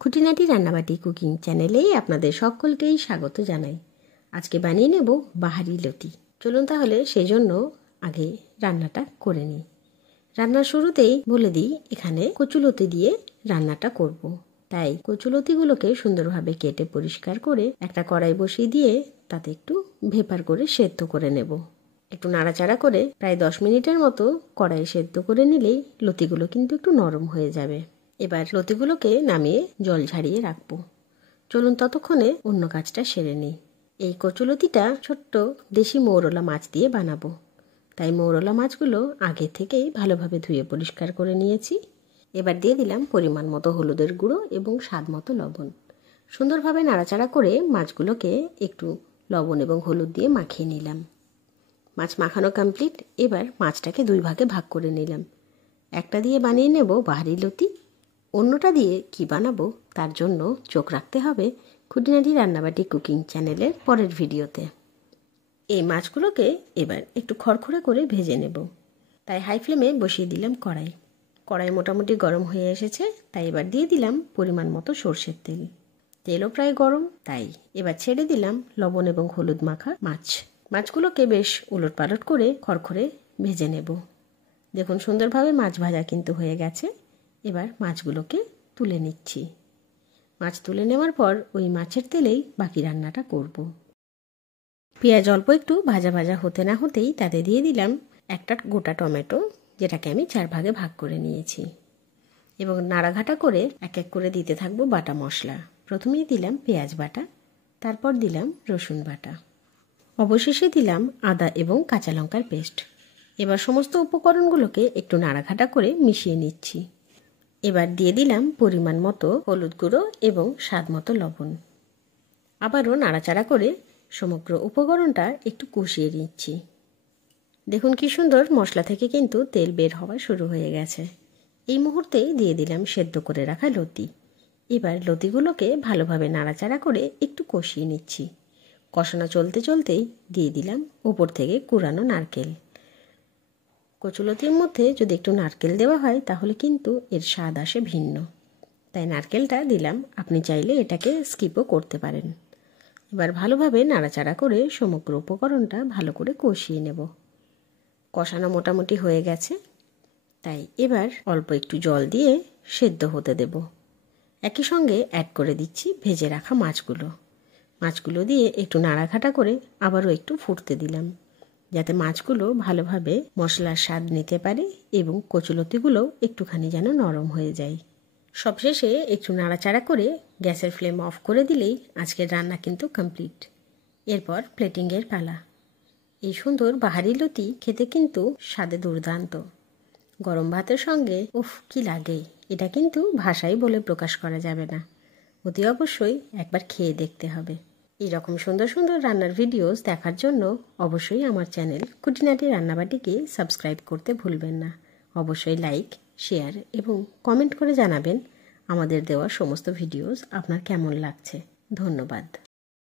খুঁটিনাটি রান্নাবাটি কুকিং চ্যানেলে আপনাদের সকলকেই স্বাগত জানাই। আজকে বানিয়ে নেব বাহারি লতি। চলুন তাহলে সেজন্য আগে রান্নাটা করে নিই। রান্নার শুরুতেই বলে দিই, এখানে কচুলতি দিয়ে রান্নাটা করব। তাই কচুলতিগুলোকে সুন্দরভাবে কেটে পরিষ্কার করে একটা কড়াই বসিয়ে দিয়ে তাতে একটু ভেপার করে সেদ্ধ করে নেব। একটু নাড়াচাড়া করে প্রায় 10 মিনিটের মতো কড়াই সেদ্ধ করে নিলেই লতিগুলো কিন্তু একটু নরম হয়ে যাবে। এবার লতিগুলোকে নামিয়ে জল ঝারিয়ে রাখবো। চলুন ততক্ষণে অন্য কাজটা সেরে নিই। এই কচুলতিটা ছোট্ট দেশি মৌরলা মাছ দিয়ে বানাবো। তাই মৌরলা মাছগুলো আগে থেকেই ভালোভাবে ধুয়ে পরিষ্কার করে নিয়েছি। এবার দিয়ে দিলাম পরিমাণ মতো হলুদের গুঁড়ো এবং স্বাদ মতো লবণ। সুন্দরভাবে নাড়াচাড়া করে মাছগুলোকে একটু লবণ এবং হলুদ দিয়ে মাখিয়ে নিলাম। মাছ মাখানো কমপ্লিট। এবার মাছটাকে 2 ভাগে ভাগ করে নিলাম। একটা দিয়ে বানিয়ে নেব বাহারি লতি, অন্যটা দিয়ে কি বানাবো তার জন্য চোখ রাখতে হবে খুঁটিনাটি রান্নাবাটি কুকিং চ্যানেলের পরের ভিডিওতে। এই মাছগুলোকে এবার একটু খড়খড়া করে ভেজে নেব। তাই হাই ফ্লেমে বসিয়ে দিলাম কড়াই। কড়াই মোটামুটি গরম হয়ে এসেছে, তাই এবার দিয়ে দিলাম পরিমাণ মতো সরষের তেল। তেলও প্রায় গরম, তাই এবার ছেড়ে দিলাম লবণ এবং হলুদ মাখা মাছ। মাছগুলোকে বেশ উলটপালট করে খড়খড়ে ভেজে নেব। দেখুন সুন্দরভাবে মাছ ভাজা কিন্তু হয়ে গেছে। এবার মাছগুলোকে তুলে নিচ্ছি। মাছ তুলে নেওয়ার পর ওই মাছের তেলেই বাকি রান্নাটা করব। পেঁয়াজ অল্প একটু ভাজা ভাজা হতে না হতেই তাতে দিয়ে দিলাম একটা গোটা টমেটো, যেটাকে আমি 4 ভাগে ভাগ করে নিয়েছি, এবং নাড়াঘাটা করে এক এক করে দিতে থাকবো বাটা মশলা। প্রথমেই দিলাম পেঁয়াজ বাটা, তারপর দিলাম রসুন বাটা, অবশেষে দিলাম আদা এবং কাঁচা লঙ্কার পেস্ট। এবার সমস্ত উপকরণগুলোকে একটু নাড়াঘাটা করে মিশিয়ে নিচ্ছি। এবার দিয়ে দিলাম পরিমাণ মতো হলুদ গুঁড়ো এবং স্বাদ মতো লবণ। আবারও নাড়াচাড়া করে সমগ্র উপকরণটা একটু কষিয়ে নিচ্ছি। দেখুন কি সুন্দর মশলা থেকে কিন্তু তেল বের হওয়া শুরু হয়ে গেছে। এই মুহূর্তেই দিয়ে দিলাম সেদ্ধ করে রাখা লতি। এবার লতিগুলোকে ভালোভাবে নাড়াচাড়া করে একটু কষিয়ে নিচ্ছি। কষানো চলতে চলতেই দিয়ে দিলাম উপর থেকে কুড়ানো নারকেল। কচুলতির মধ্যে যদি একটু নারকেল দেওয়া হয় তাহলে কিন্তু এর স্বাদ আসে ভিন্ন, তাই নারকেলটা দিলাম। আপনি চাইলে এটাকে স্কিপও করতে পারেন। এবার ভালোভাবে নাড়াচাড়া করে সমগ্র উপকরণটা ভালো করে কষিয়ে নেব। কষানো মোটামুটি হয়ে গেছে, তাই এবার অল্প একটু জল দিয়ে সেদ্ধ হতে দেব। একই সঙ্গে অ্যাড করে দিচ্ছি ভেজে রাখা মাছগুলো দিয়ে একটু নাড়াঘাটা করে আবারও একটু ফুটতে দিলাম, যাতে মাছগুলো ভালোভাবে মশলার স্বাদ নিতে পারে এবং কচুলতিগুলো একটুখানি যেন নরম হয়ে যায়। সবশেষে একটু নাড়াচাড়া করে গ্যাসের ফ্লেম অফ করে দিলেই আজকের রান্না কিন্তু কমপ্লিট। এরপর প্লেটিংয়ের পালা। এই সুন্দর বাহারি লতি খেতে কিন্তু স্বাদে দুর্দান্ত। গরম ভাতের সঙ্গে উফ কি লাগে, এটা কিন্তু ভাষায় বলে প্রকাশ করা যাবে না। অতি অবশ্যই একবার খেয়ে দেখতে হবে। এইরকম সুন্দর সুন্দর রান্নার ভিডিওস দেখার জন্য অবশ্যই আমার চ্যানেল খুঁটিনাটি রান্নাবাটিকে সাবস্ক্রাইব করতে ভুলবেন না। অবশ্যই লাইক, শেয়ার এবং কমেন্ট করে জানাবেন আমাদের দেওয়া সমস্ত ভিডিওস আপনার কেমন লাগছে। ধন্যবাদ।